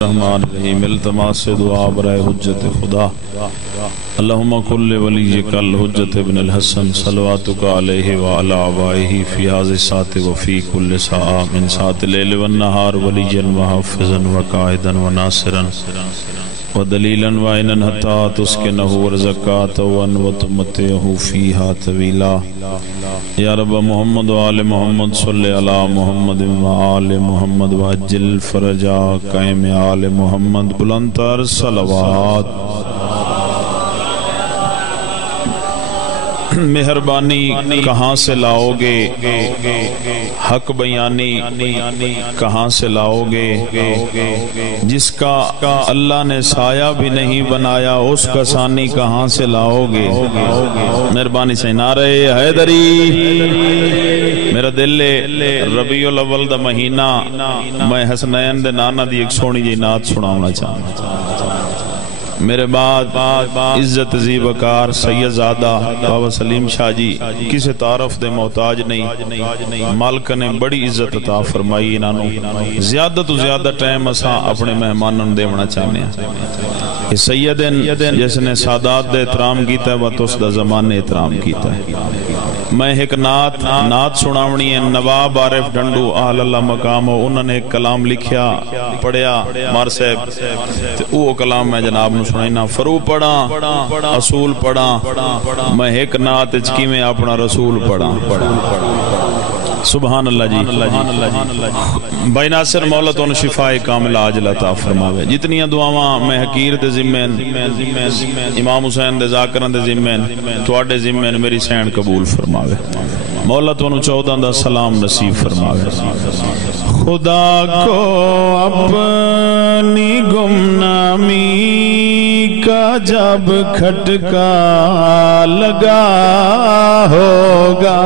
الرحمن الرحیم التماس دعا برائے حجت خدا اللہم کل ولیک الحجت ابن الحسن صلواتک علیہ وعلی آبائہ فی هذه الساعة وفی کل ساعة من ساعة اللیل والنہار ولیا وحافظا وقائدا وناصرا ودلیلا وعینا حتی تسکنہ ورزکاتا وتمتعہ فیہا طویلا یا رب محمد وآل محمد صلی علی محمد وآل محمد وعجل فرجا قائم آل محمد بلندتر صلوات مہربانی کہاں سے لاؤ گے حق بیانی کہاں سے لاؤ گے جس کا اللہ نے سایہ بھی نہیں بنایا اس کا ثانی کہاں سے لاؤ گے مہربانی سے نعرہ حیدری میرا دل ربیع الاول دا مہینہ میں حسنین دے نانا دی ایک سونی جی نعت سناؤنا چاہتا میرے بعد عزت زیبکار سید زادہ بابا سلیم شاہ جی کسی تعارف دے محتاج نہیں مالک نے بڑی عزت عطا فرمائی انہوں زیادہ تو زیادہ ٹائم اساں اپنے مہمانوں دے ہونا چاہنے ہیں سیدن جس نے سادات دے احترام کیتا ہے وہ تو اس دا زمان نے احترام کیتا ہے میں ایک نعت سناونی ہے نواب عارف ڈنڈو اہل اللہ مقام ہو انہوں نے ایک کلام لکھیا پڑھیا مار صاحب وہ کلام میں جناب نے سنائینا فرو پڑھا اصول پڑھا میں ایک نعت اچکی میں اپنا رسول پڑھا سبحان اللہ جی بھائی ناصر مولا تو شفاء کامل عاجل عطا فرماوے جتنی دعاواں میں حقیر دے ذمین امام حسین دے ذاکران دے ذمین تواڈے ذمین میری سین قبول فرماوے مولا تو 14 دا سلام نصیب فرماوے خدا کو اپنی گمنامی کا جب کھٹکا لگا ہوگا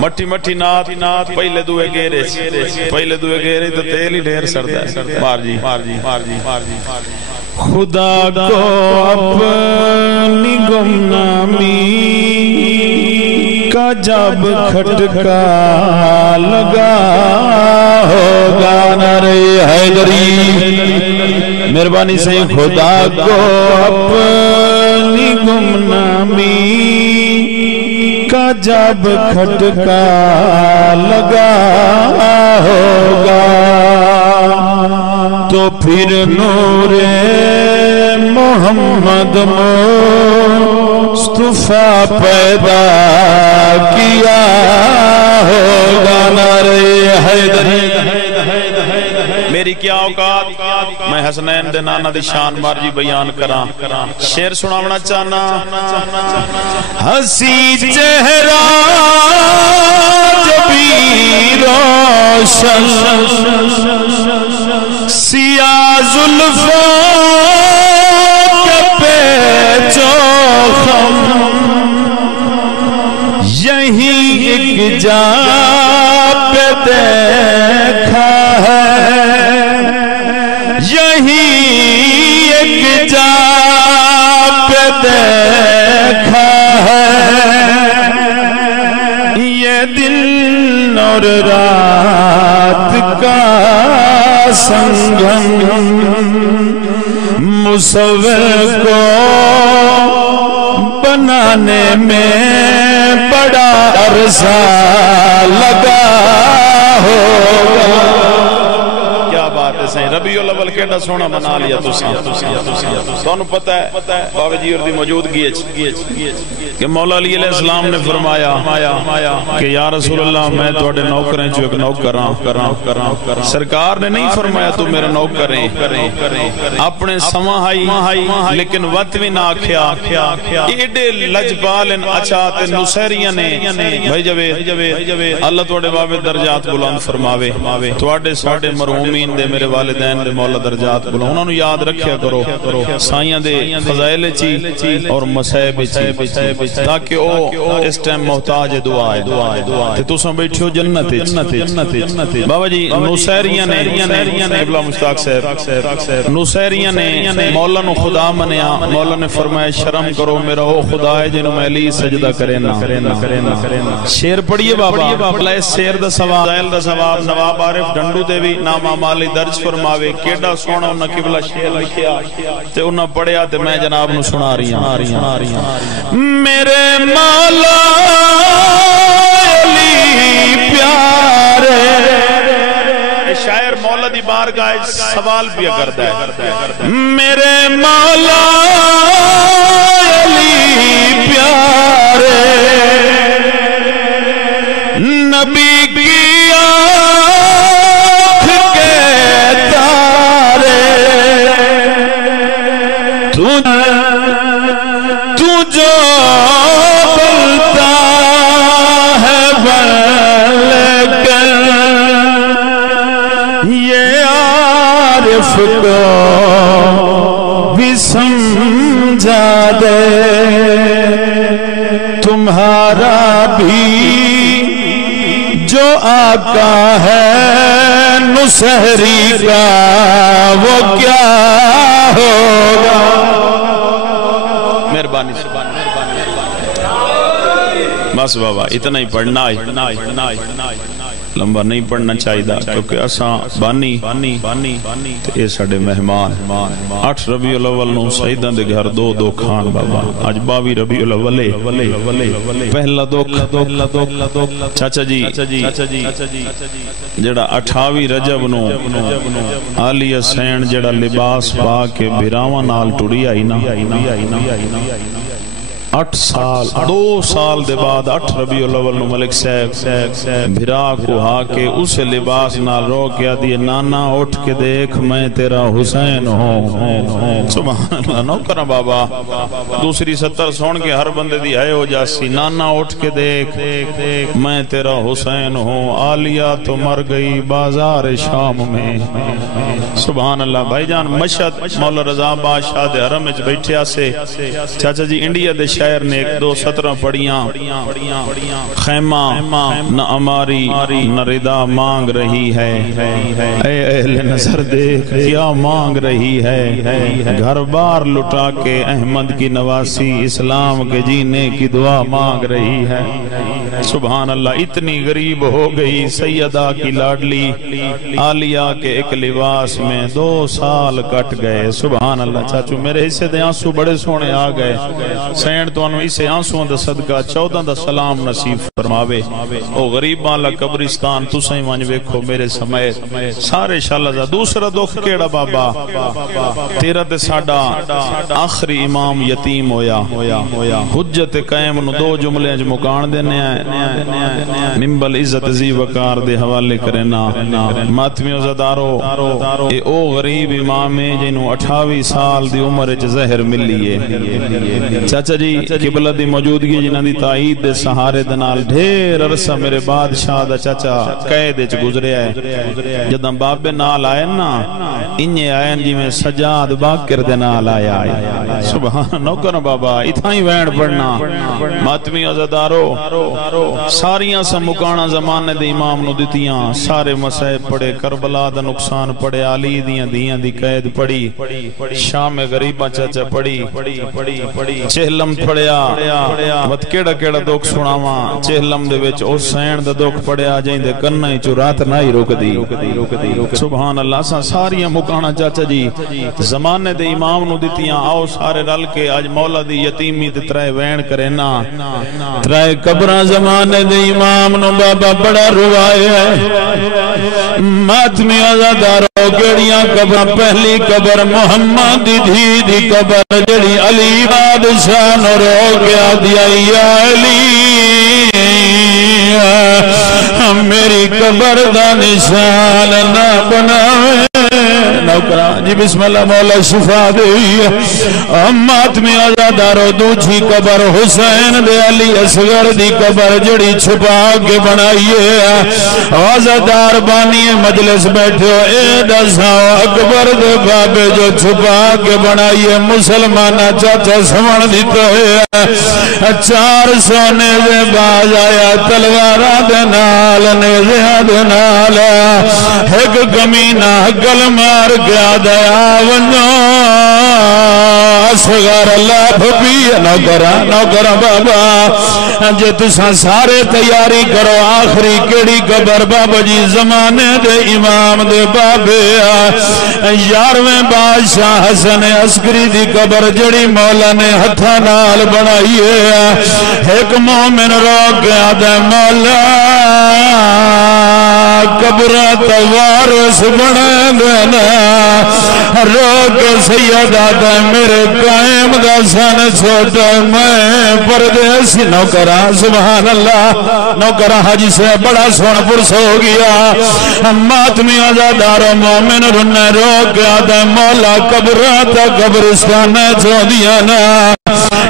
مٹھی مٹھی نات پہلے دوے گیرے تو تیل ہی ڈھیر سردا ہے مار جی خدا کو اپنی گمنامی کا جب کھٹکا لگا ہوگا نعرہ حیدری مہربانی سے خدا کو اپنی گمنامی کا جب کھٹکا لگا ہوگا تو پھر نور محمد مصطفیٰ پیدا کیا ہوگا نعرہ حیدری میری کیا اوقات میں حسنین دے نانا دی شان مارجی بیان کراں شعر سناونا چاہنا ہنسی چہرہ جبی روشن سیاہ زلفوں کے پیچو خم یہی ایک جا پہ دیکھا ایک جا پہ دیکھا ہے یہ دن اور رات کا سنگم مصور کو بنانے میں بڑا عرصہ لگا ہوگا ربیع الاول کیڑا سونا بنا لیا تانوں پتہ ہے بابا جی اور دی موجودگی کہ مولا علی علیہ السلام نے فرمایا کہ یا رسول اللہ میں تواڈے نوکر ہیں جو ایک نوکر ہاں سرکار نے نہیں فرمایا تو میرا نوکر ہے اپنے سما ہائی لیکن وقت بھی نہ آکھیا ایڈے لجپال اچھا تے نصیریاں نے بھائی جوید اللہ تواڈے بابے درجات بلند فرماوے تواڈے ساڈے مرحومین دے میرے والدین دے مولا درجات بلند انہاں نوں یاد رکھیا کرو سائیاں دے فضائل چی اور مصائب چی تاکہ او اس ٹائم محتاج دعا ہے تے تساں بیٹھو جنت بابا جی نصیریاں نے قبلہ مشتاق صاحب نصیریاں نے مولا نو خدا منیا مولا نے فرمایا شرم کرو میرا او خدا ہے جنوں میں علی سجدہ کرے نا شعر پڑھیے بابا اس شعر دا ثواب نواب عارف ڈنڈو دے بھی نامہ مالک درج فرماوے کیڑا سونا انہاں قبلہ شعر لکھیا تے انہاں پڑھیا تے میں جناب نو سنا رہی ہوں میرے مولا علی پیارے شاعر مولا دی بارگاہ سوال بھی کرتا ہے میرے مولا علی پیارے نبی کی آنکھ کے تارے تو جو بولتا ہے بول کر یہ عارف کو بھی سمجھا دے تمہارا بھی جو آقا ہے نصیری کا وہ کیا ہوگا مہربانی بس بابا اتنا ہی پڑھنا ہے لمبا نہیں پڑھنا چاہیے کیونکہ اساں بانی اے ساڈے مہمان 8 ربیع الاول نو سیداں دے گھر دو کھان بابا اج 22 ربیع الاول پہلا دکھ چاچا جی جڑا 28 رجب نو علی حسین جڑا لباس پا کے بھراواں نال ٹری آئی نا 8 سال 2 سال دے بعد 8 ربیع الاول نو ملک صاحب بھرا کو ہا کے اس لباس نال رو کیا دیے نانا اٹھ کے دیکھ میں تیرا حسین ہوں سبحان اللہ نو کرا بابا دوسری 70 سون کے ہر بندے دی ہے ہو جاسی نانا اٹھ کے دیکھ میں تیرا حسین ہوں عالیہ تو مر گئی بازار شام میں سبحان اللہ بھائی جان مشہد مولا رضا بادشاہ دے حرم وچ بیٹھیا سے چاچا جی انڈیا دے شہر نے 1 2 17 پڑھیاں خیمہ نہ اماری نہ ردا مانگ رہی ہے اے اہل نظر دیکھ کیا مانگ رہی ہے گھر بار لٹا کے احمد کی نواسی اسلام کے جینے کی دعا مانگ رہی ہے سبحان اللہ اتنی غریب ہو گئی سیدہ کی لاڈلی عالیہ کے ایک لباس میں 2 سال کٹ گئے سبحان اللہ چاچو میرے حصے دے آنسو بڑے سونے آ گئے سین تو انہوں اسے آنسوں دا صدقہ 14 دا سلام نصیب فرماوے او غریبان لا قبرستان تو سہیں مانجوے کھو میرے سمیت سارے شاللہ دوسرا دکھ کیڑا بابا تیرا تے ساڑا آخری امام یتیم ہویا حجت قائم نو 2 جملے جو مکان دینے آئے نمبل عزت زی وقار دے حوالے کرنا ماتمیوں زدارو اے او غریب امام ہے جنہوں 28 سال دی عمر چ زہر ملی ہے چاچا جی قبلہ دی موجودگی جنہاں دی تائید دے سہارے دنال ڈھیر عرصہ میرے بادشاہ دا چاچا قید وچ گزرے ہے جداں بابے نال آئے نا انجے آئے جی میں سجاد باکر دے نال آیا سبحان نوکر بابا اتھائی وین پڑھنا ماتمی عزدارو ساریاں سا مکانا زمانے دے امام نو دیتیاں سارے مسائب پڑے کربلا دا نقصان پڑے علی دیاں دی قید پڑی شام غریبہ چاچا پڑی چہلم پڑیا وط کیڑا کیڑا دکھ سناواں چہلم دے وچ حسین دا دکھ پڑیا جائیں دے کرنا ہی چرات نہ ہی روک دی سبحان اللہ سا ساریاں مکانا چاچا جی زمانے دے امام نو دیتیاں آؤ سارے رل کے آج مولا دی یتیمی تے ترائے وین کرے نا ترائے قبرہ زمانے دے امام نو بابا بڑا روائے ہے ماتمی عزادارو گڑیاں قبر پہلی قبر محمد دی قبر جڑی علی بادشاہ نو رو گیا دیا یا علی میری قبر دا نشان نہ بناوے جی بسم اللہ مولا شفا دے ماتمی عزادارو دوجھی قبر حسین دے علی اصغر دی قبر جڑی چھپا کے بنائیے عزادار بانی مجلس بیٹھے اے دساو اکبر دے بابے جو چھپا کے بنائیے مسلمانہ چاچا سمن دیتا ہے 4 سونے دے باز آیا تلوارہ دے نال نیزیہ دے نال ایک کمینہ گل مار گیا دیا ونجو اصغر لابھ بھی نوکرا بابا جے تساں سارے تیاری کرو آخری کیڑی قبر بابا جی زمانے دے امام دے بابے 11ویں بادشاہ حسن عسکری دی قبر جڑی مولا نے ہتھاں نال بنائی ہے ایک مومن رو کے آدھے مولا قبر توارس بنا دینا رو کے سید آدھے میرے قائم دا سن چھوٹا میں پردیسی نوکرہ سبحان اللہ نوکرہ حاجی سے بڑا سونا پرس ہو گیا ماتمی آزادار مومن رنے رو کے آدھے مولا قبرات قبرستان چھو دیا نا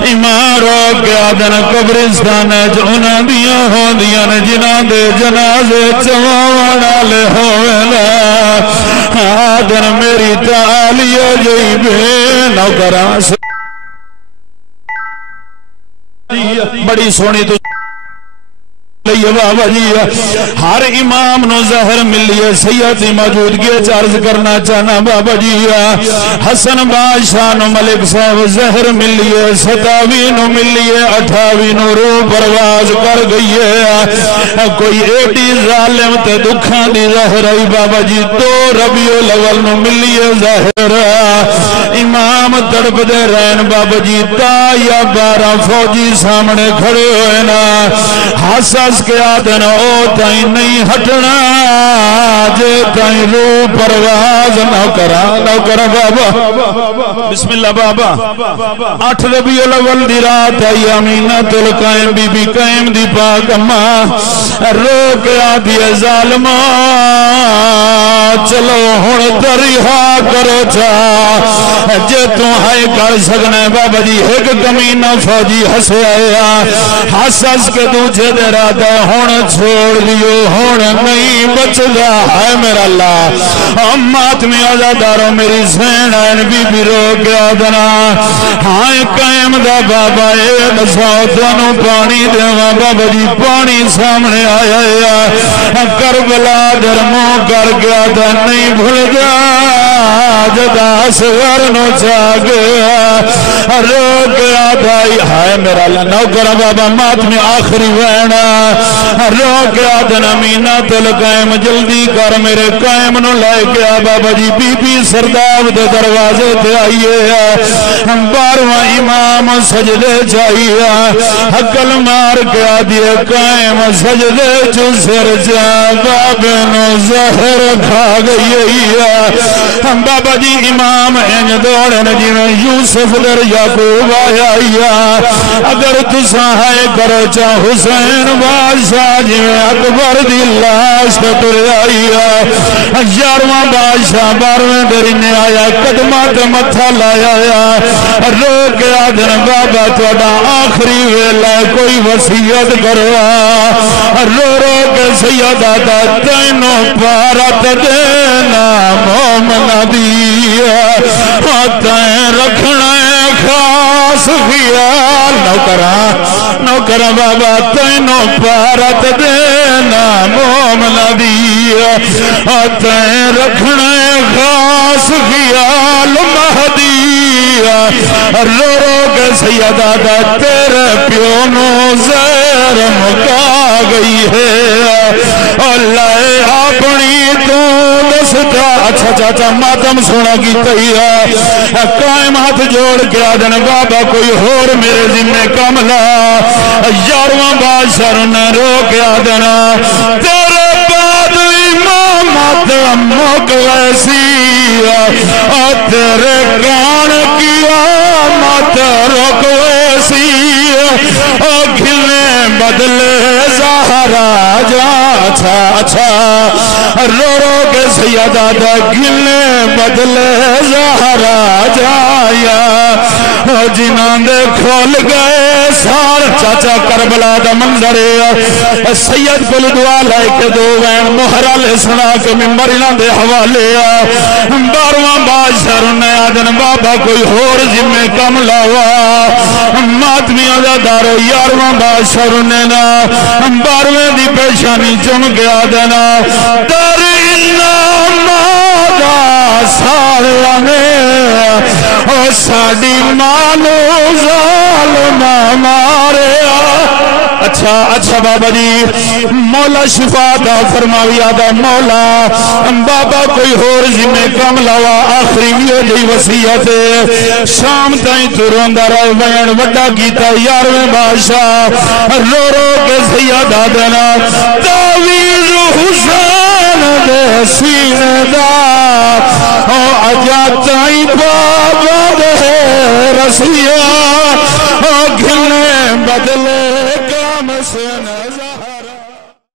ایمان رو کے آدھے قبرستان چھونا دیا ہو دیا نا جنہ دے جنازے چوانا لے ہوئے نا آدھے میری تعالیہ جئی بے نوکران بڑی سونی تو بابا جی ہر امام نو زہر ملیے سیدی موجودگی عرض کرنا چاہنا بابا جی حسن بادشاہ نو ملک صاحب زہر ملیے 27 نو ملیے 28 نو روح پرواز کر گئی ہے کوئی ایڈی ظالم تے دکھاں دی زہر آئی بابا جی 2 ربیع الاول نو ملیے زہر امام تڑپ دے رہن بابا جی تا یا 12 فوجی سامنے کھڑے ہوئے نا حساس کے آدھن او تائیں نہیں ہٹنا جے تائیں روح پرواز نوکرہ بابا بسم اللہ بابا 8 ربیع الاول دی رات آئی امینت القائم بی بی قائم دی پاک اماں رو کے آدھی ظالمہ چلو ہن دریا کرو چا جے تو ہائے کر سکنے بابا جی ایک کمینہ فوجی ہسے آیا حساس کے دوجہ دے رات ہون چھوڑ دیو ہون نہیں بچدا ہے میرا اللہ امات میں آزاداروں میری زینین بی بی رو گیا دنا ہائے قائم دا بابا اے دساؤ دنوں پانی دیوا بابا جی پانی سامنے آیا کربلا درموں کر گیا دا نہیں بھول جا جدا سور نو چا گیا رو گیا دائی ہائے میرا اللہ نوکرہ بابا مات میں آخری وینا رو کے آدھن امینہ تل قائم جلدی کر میرے قائم نو لائے گیا بابا جی بی بی سرداب دے دروازے تے آئیے 12واں امام سجدے چاہیے حقل مار کے آدھیے قائم سجدے چو سر جا بابے نو زہر کھا گئی بابا جی امام انج دوڑن جی میں یوسف در یعقوب آیا اگر تساں ہے کرو چاہ حسین بادشاہ جی میں اکبر دی لاش کٹر آئی 11واں بادشاہ 12ویں درنے آیا قدمات متھا لایا رو کے آدھن بابا توڑا آخری ویلہ کوئی وصیت کروا رو کے سید آدھا تینوں پارت دینا مومنہ دیا تین رکھنا خاص خیال نوکرہ بابا تینوں پارت دینا مومنہ دیا تین رکھنا خاص خیال مہدیا رو کے سیدہ دا تیرے پیونوں زیر مکا گئی ہے اللہ اپنی تو دستا اچھا چاچا ماتم سونا کی تیہ قائم ہاتھ جوڑ کے آدھن بابا کوئی اور میرے ذمہ کاملا 11واں بادشاہ نے رو کے آدھن تیرے بعد امامت مک ویسی تیرے کان کی آمت رک ویسی گھلے بدلے زہرا جا اچھا رو کے سیدہ دا گھلے بدلے زہرا جایا جنہاں دے کھول گئے سار چاچا کربلا دا منظر سید کل دعا لائے کے دو وین مہرہ لے سنا کے ممبر انہاں دے حوالے 12واں بادشاہ نے آدن بابا کوئی اور ذمہ کم لاوا ماتمیاں دا دارو 11واں بادشاہ نے نا 12ویں دی پیشانی چن کے آدنا در انہاں مادا سار لانے ساڈی ماں نوں ظالم ماریا۔ اچھا بابا جی مولا شفا دا فرماوی آدھا مولا بابا کوئی ہور ذمہ کم لاوا آخری دی وصیت شام تائیں تو روندا رہ بین وڈا کیتا 11ویں بادشاہ رو رو کے سیدہ دینا تعویذ حسین دے سینے دا او اجا تائیں بابا دے رسیا او گھنے بدلے کام سے